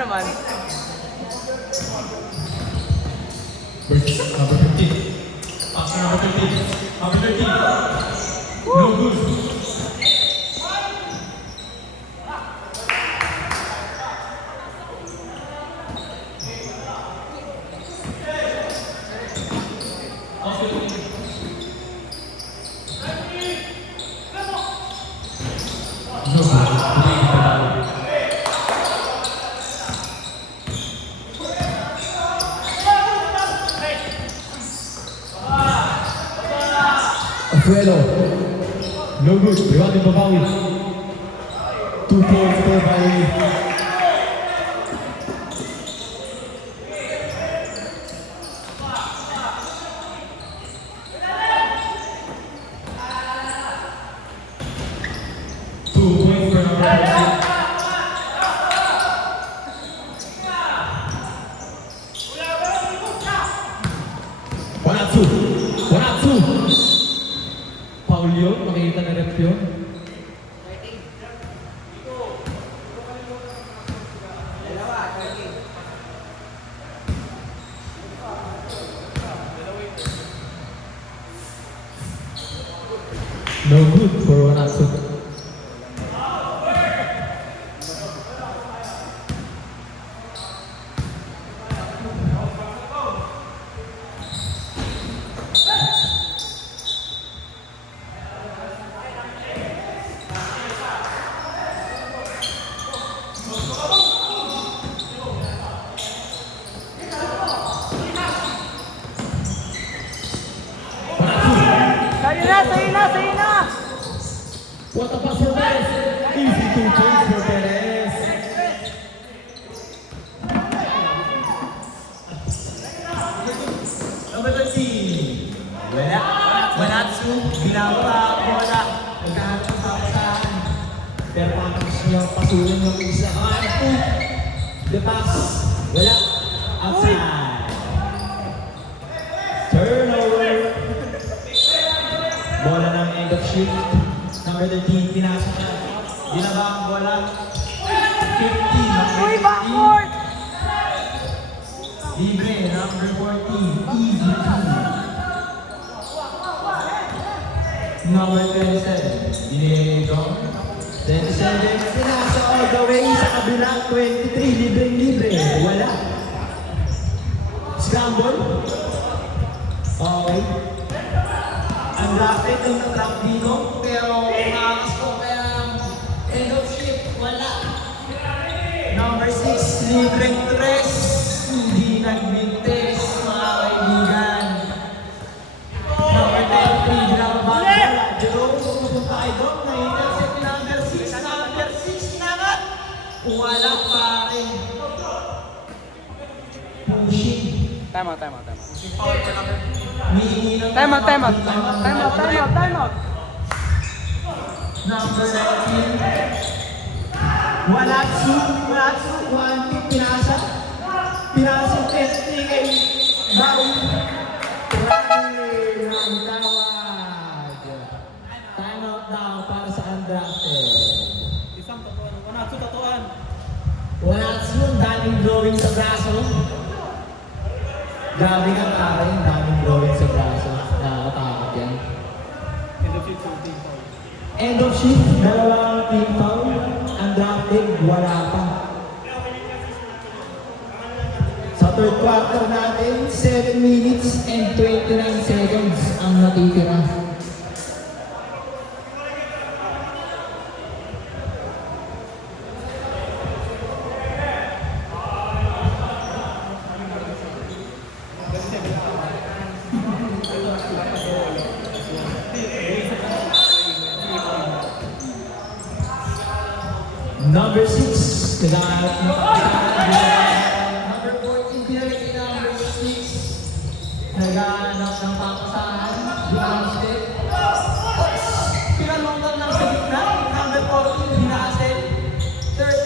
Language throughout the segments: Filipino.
naman? Number 15. Pass number 15. Number 13. No good. Azuelo. No good. Rewarding Babawi. 2 points for Babawi. Paul yun, makikita na rep yun. No good for Wanatsu. Sa'yo na! What a pass for Perez. Easy 2 points for Perez. Number 13. Wanatsu. Ginawa bola. Nagkahanap ng papasahan. Pero papas niya pasulan yung isa. The pass. Wala. Outside. Turnover. Bola ng end of shift. Number 13, pinasok na. Ginaba ang bola. 15, number 15. Libre, number 14. Easy 2. Number 27, Diego. 27, pinasok all the way sa kabila. 23, libre. Wala. Scramble. Okay. Ang rapid ng natrap dito, pero umakas ko kaya end of shift, wala. Number 6, libreng tres, hindi nagbintes, mga kaibigan. Number 10, ginababa, wala. Jerome, pupunta kayo doon, na-intercept ni number 6, number 6, inangat. Wala pa rin. Pushing. Time out. Time out. Number 19. Wanatsu, Wanti, pinasa testing kay Bawi. Ang tawag. Time out daw para sa undrafted. Isang tatuan. Wanatsu, tatuan. Wanatsu, ang daming drawing sa braso. Grabe ka pare, ang daming drawing sa braso. Nakakatakot yan. End of shift, dalawang team foul. Undrafted, wala pa. Sa third quarter natin, 7 minutes and 29 seconds ang natitira. Number 6, nag-aanap na number 14, pinalik ni number 6. Nag-aanap ng papasahan. Binasted. Pinalonggan lang sa gitna. Number 14, binasted. Third.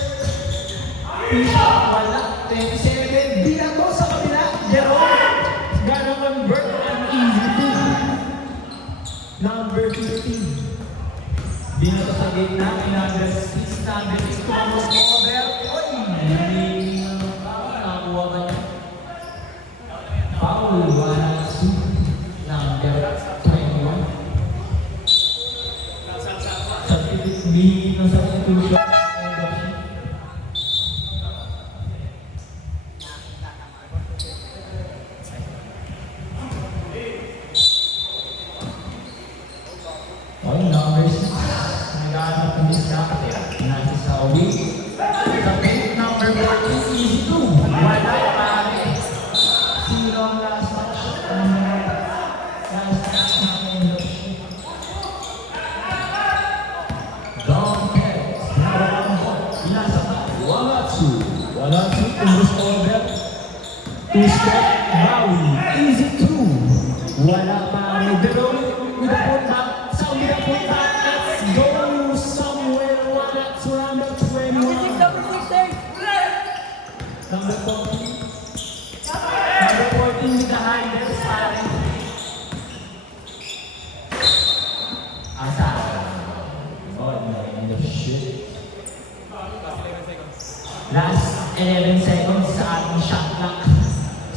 Pisha, wala. 27, binato sa kabila. Jerome. Gana convert ang easy 2. Number 15. Binato sa gitna. Number 6, number 6, tumamos over. Substitution. End of shift. Okay, number 6. Nag-aanap ng distract. Nasa sa away. Kapit number 14, easy 2. Wala pare. Zero ang last match. Last match na end of shift. Down heads. Nasa ka. 1-2. 1-2. Umus over. Two-step. Bowie. Easy 2. Wala pare. Pero with the put back. Sound with the put back. Let's go somewhere. 1-2 number 21. Number 14. Number 14 with the handles, pare. Asa? Oh, no, end of shit. Last 11 seconds sa ating shot clock.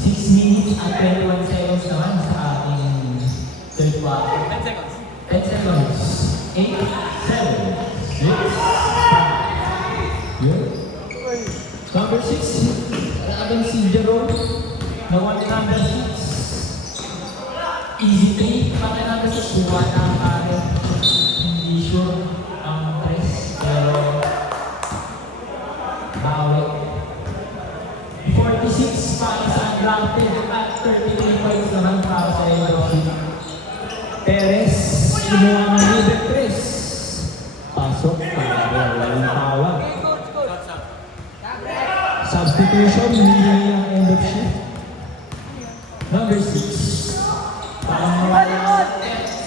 6 minutes at 21 seconds naman sa ating third quarter. 10 seconds. 10 seconds. 8, 7, 6, 5. Yun. Number 6, ating si Jerome. Na 1 number 6. Easy 3. Pati natin sa suwa na pare. Hindi sure ang 3. Pero bawi. 46 para sa undrafted at 33 points naman para sa Europe. Perez, kumuha ng libre 3. Pasok para walang tawag. Substitution, hindi ang end of shift. Number 6. Parang wala.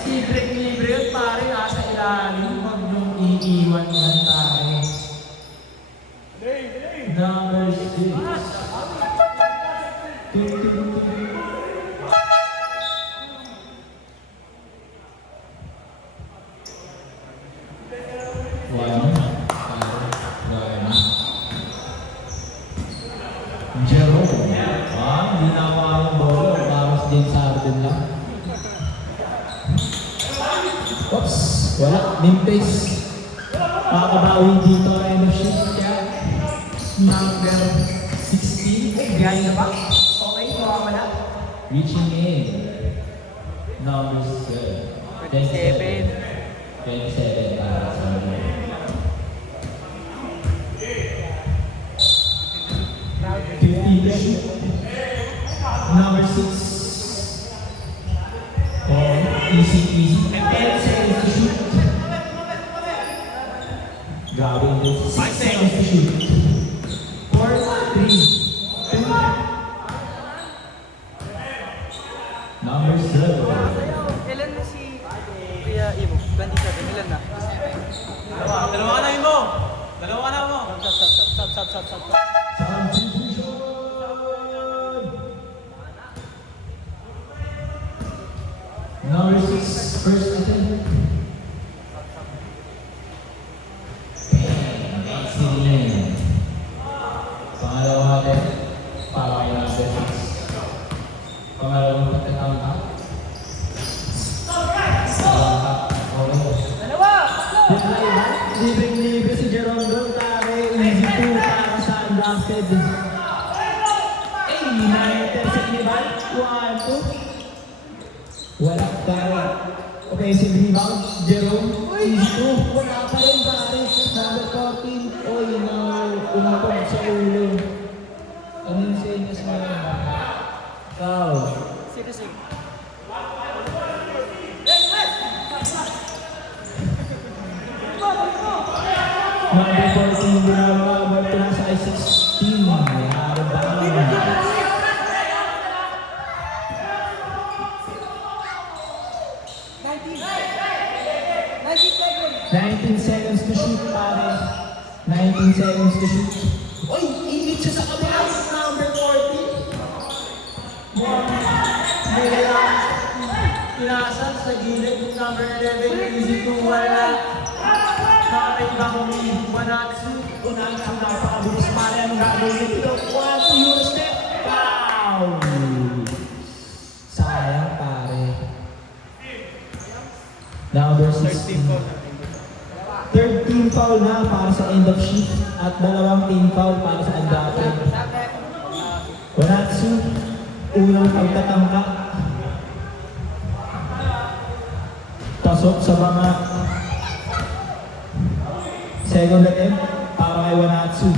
Libre yun pare, nasa ilalim. Huwag niyong iiwan yan pare. Number 6. Jerome. Ginawa ang bola. Parang James Harden lang. Oops. Wala. Nimpace. Makabawi dito. End of shift. Number 16. Behind the back. Okay. Mawawala. Reaching in. Number 7. 27 para sa mga. 50 to shoot. Number 6. Oh, easy. 10 seconds to shoot. Gawin din. 6 seconds to shoot. 4, 3, 2. Number 7. Ilan na si Kuya Imo? 27, ilan na? Dalawa ka na Imo. Dalawa ka na mo. Stop. Substitution. Number 6, first attempt. Excellent. Pangalawa natin, para kay number 6. Pangalawang pagkatama. Libre si Jerome Doon, pare. Easy 2 para sa undrafted. United sa Iban. 1, 2. Wala pare. Offensive rebound. Jerome. Easy 2. Wala pa rin pare. Number 14. Oy, umapag sa ulo. Ano yung senyas mo yun? Foul. Seriously. Number 14, ginawa ba ito na sa 16? Mayroon ba? 19 seconds to shoot, pare. 19 seconds to shoot. Oy, init siya sa kabila. Number 40. Inasan sa gilid. Number 11, easy to wala. Nakakaibang ni Wanatsu. Unatsu na pakabilis, pare. Ang gagawin ito. 1, 2, Eurostep. Wow! Sayang, pare. Number 16. 13 foul na para sa end of shift at dalawang team foul para sa undrafted. Wanatsu, unang pagtatangka. Pasok sa mga second attempt para kay Wanatsu.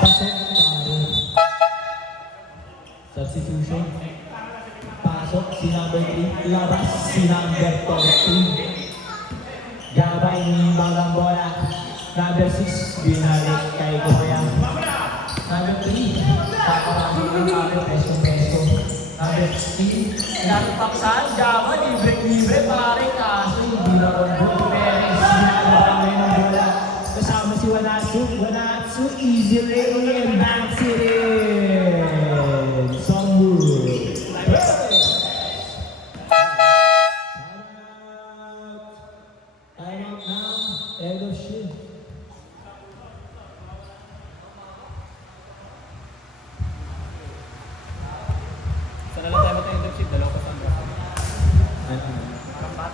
Pasok, pare. Substitution. Pasok si number 3, labas si number 14. Gabay ni bagang bola. Number 6, binalik kay Kuya. Number 3, kakapagod ng number peso-peso. Number 16, natupaksan, Gabay, libre-libre pare, kaso hindi na konbot. Perez, sinagabay ng bola. Kasama si Wanatsu. Wanatsu, easy lane and banks it in. Songwoo. Time out now. End of shift. Sana lang tayo matay internship, dalawa pa sa undrafted.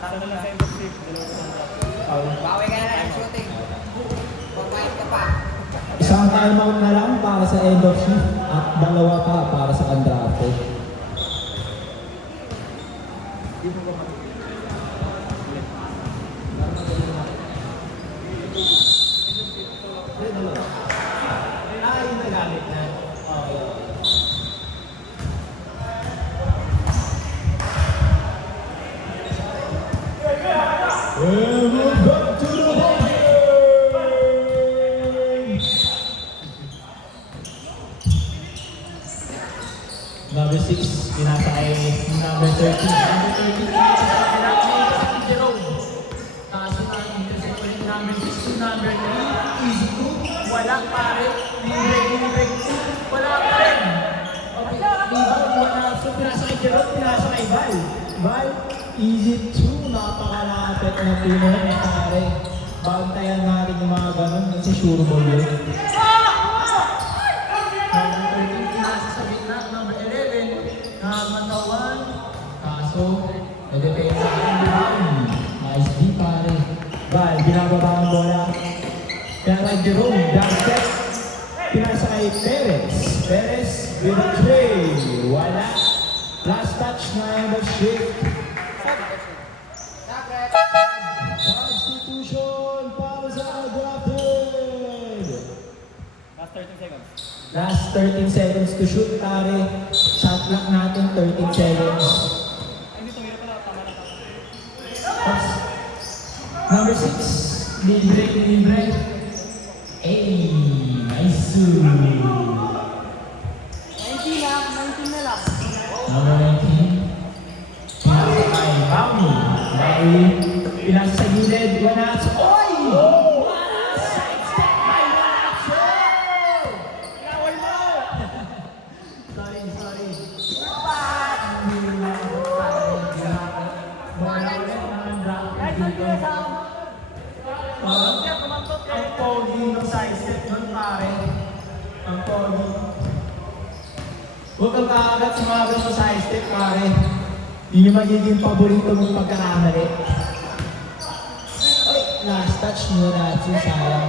Sana lang sa internship, dalawa pa sa undrafted. Bawi ka na lang shooting. Pagbayad ka pa. Isang timeout na lang para sa end of shift at dalawa pa para sa undrafted. Yung nagamit na. And we're back to the ball game. Number 6, pinasa kay number 13. Number 13, pinasa kay Jerome. Kaso na ang intercept ulit number 6 to number 3. Easy 2, wala pare. Libre. Wala pa rin. Okay, rebound, wala. So pinasa kay Jerome, pinasa kay Val. Val, easy 2, napakalapit ng tunay na pare. Bantayan natin yung mga ganun kasi sure ball yun. Number 13, pinasa sa gitna. Number 11, nakatawan. Kaso, nag-depensa ang rebound. Nice D pare. Val, binababa ang bola. Kaya kay Jerome, down step. Pinasa kay Perez. Perez with a tray. Wala. Last touch na end of shift. Substitution para sa undrafted. Last 13 seconds. Last 13 seconds to shoot, pare. Shot clock natin, 13 seconds. Ay, hindi tumira pala. Tama na. Oops. Number 6, libre. Hey, nice. 19 na lang. Number 19. Pinasa kay Raul. Raul, pinasa sa gilid. Wanatsu. Oy! Wanatsu! Sidestep by Wanatsu! Laway mo! Sorry. Bola ulit ng draft dito. Ang pogi ng sidestep nun pare. Ang pogi. Huwag kang kakagat sa mga ganun sa sidestep pare. Hindi magiging paborito mong pagkakamali. Ay, last touch nyo natin, sayang.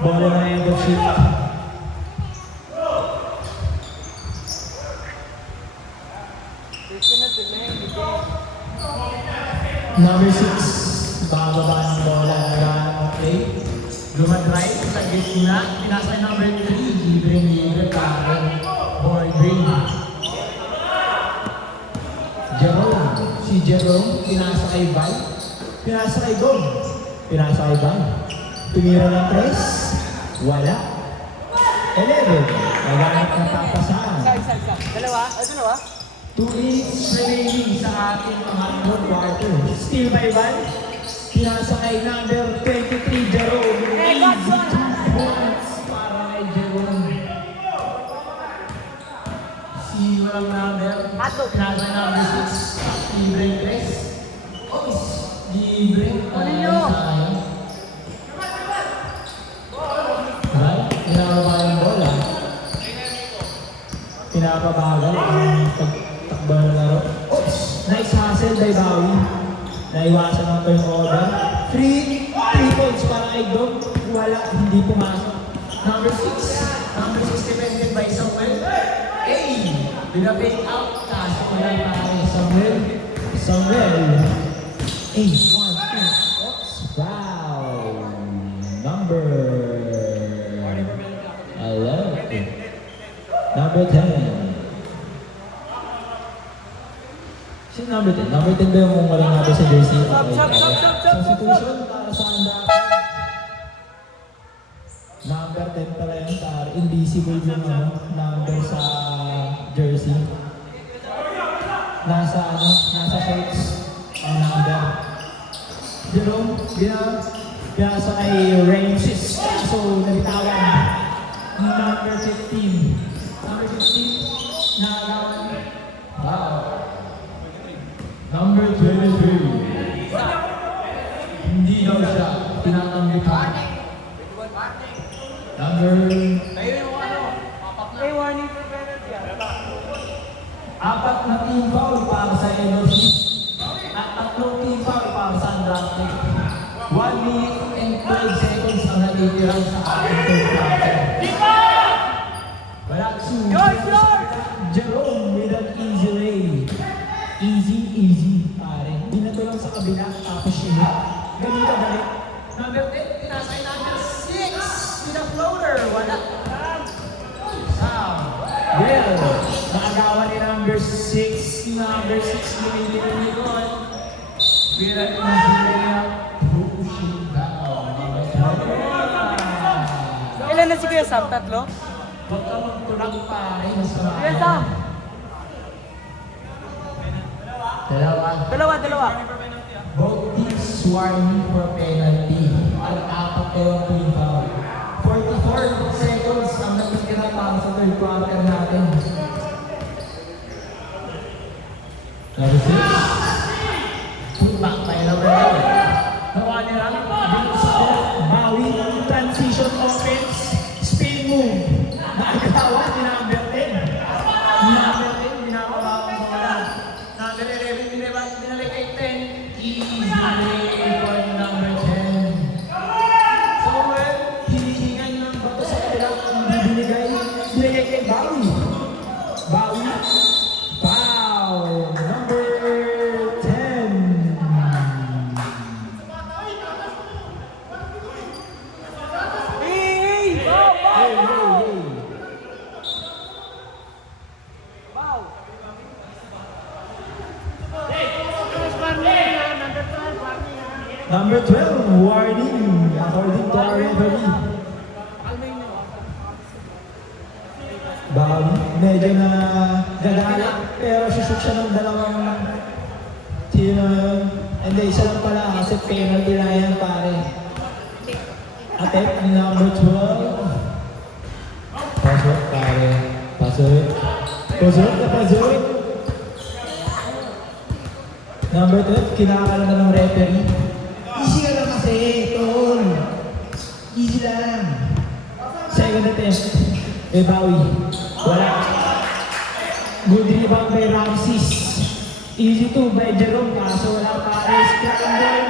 Bola na end of shift. Number 6, bababa ng bola. Okay. Lumadrive sa gitna. Pinasa number 3, libre pare. Ball green. Si Jerome, pinasa kay Val. Pinasa kay Gom. Pinasa kay Val. Tumira ng 3. Wala. 11. Nagamit ng papasahan. Dalawa? Dalawa? 2 minutes remaining sa ating pangatlong quarter. Steal by Val. Pinasa kay number 23, Jerome. Easy 2 points para kay Jerome. Si walang number. Pinasa number 6. Libre press. Oh, libre. Sayang. Val, pinababa yung bola. Pinapabagal ang pagtakbo ng transition by Bawi. Naiwasan ang turnover. 3 points para kay Dom. Wala, hindi pumasok. Number 6 defended by Samuel. Hey! Pinapake out. Kaso wala para kay Samuel. Hey, 1, 2, oops, foul. Number 11. Number 10. Sino number 10? Number 10 ba yung walang number sa jersey? Substitution para sa handa. Number 10 pala yun, para invisible yung number sa jersey. Nasa shirts ang number. Jerome, binasa kay Ramses. So, nabitawan. Number 15. Number 15, nakagawan. Wow. Number 23. Hindi daw siya tinatanggi pa. Number... May warning for penalty yan. 4 na team foul para sa NLC. At 3 team foul para sa undrafted. 1 minute and 12 seconds ang natitira sa ating third quarter. Balaksu. Jerome with an easy lay. Easy, pare. Binato lang sa kabila, tapos yun. Ganun ka galit. Number 10, tinasay number 6 with a floater. Wala. Well, nakagawa ni number 6. Number 6, lumilip ni God. With an easy layup. Pushing back on. Ilan na si Kuya Sam? 3? Huwag ka magtulak, pare. Mas marami. Kuya Sam! Dalawa. Both teams swarming for penalty. At 4 kayo ang team foul. 44 seconds ang natitira para sa third quarter natin. Number 6. Put back by number 9. Nawa nila. Dito sa Bawi. Transition offense. Spin move. Nakagawa ni number 10. Number 10, ginagawa ko sa wala. Number 11, binalik kay 10. Easy for number 10. So, well, hinihingan ng bato sa kanila. Hindi binigay kay Bawi. Foul. Number 10. Hey! Hey. Wow! Number 12, warning. According to our referee. Bawi, medyo na gagala. Pero susut siya ng dalawang sino. Hindi, isa lang pala kasi penalty na yan, pare. Attempt ni number 12. Pasok, pare. Pasok. Number 12, kinakalan na ng referee. Easy ka lang kasi, tol. Easy lang. Second attempt. Bawi. Wala. Good rebound by Ramses. Easy to by Jerome, kaso wala pa. Scramble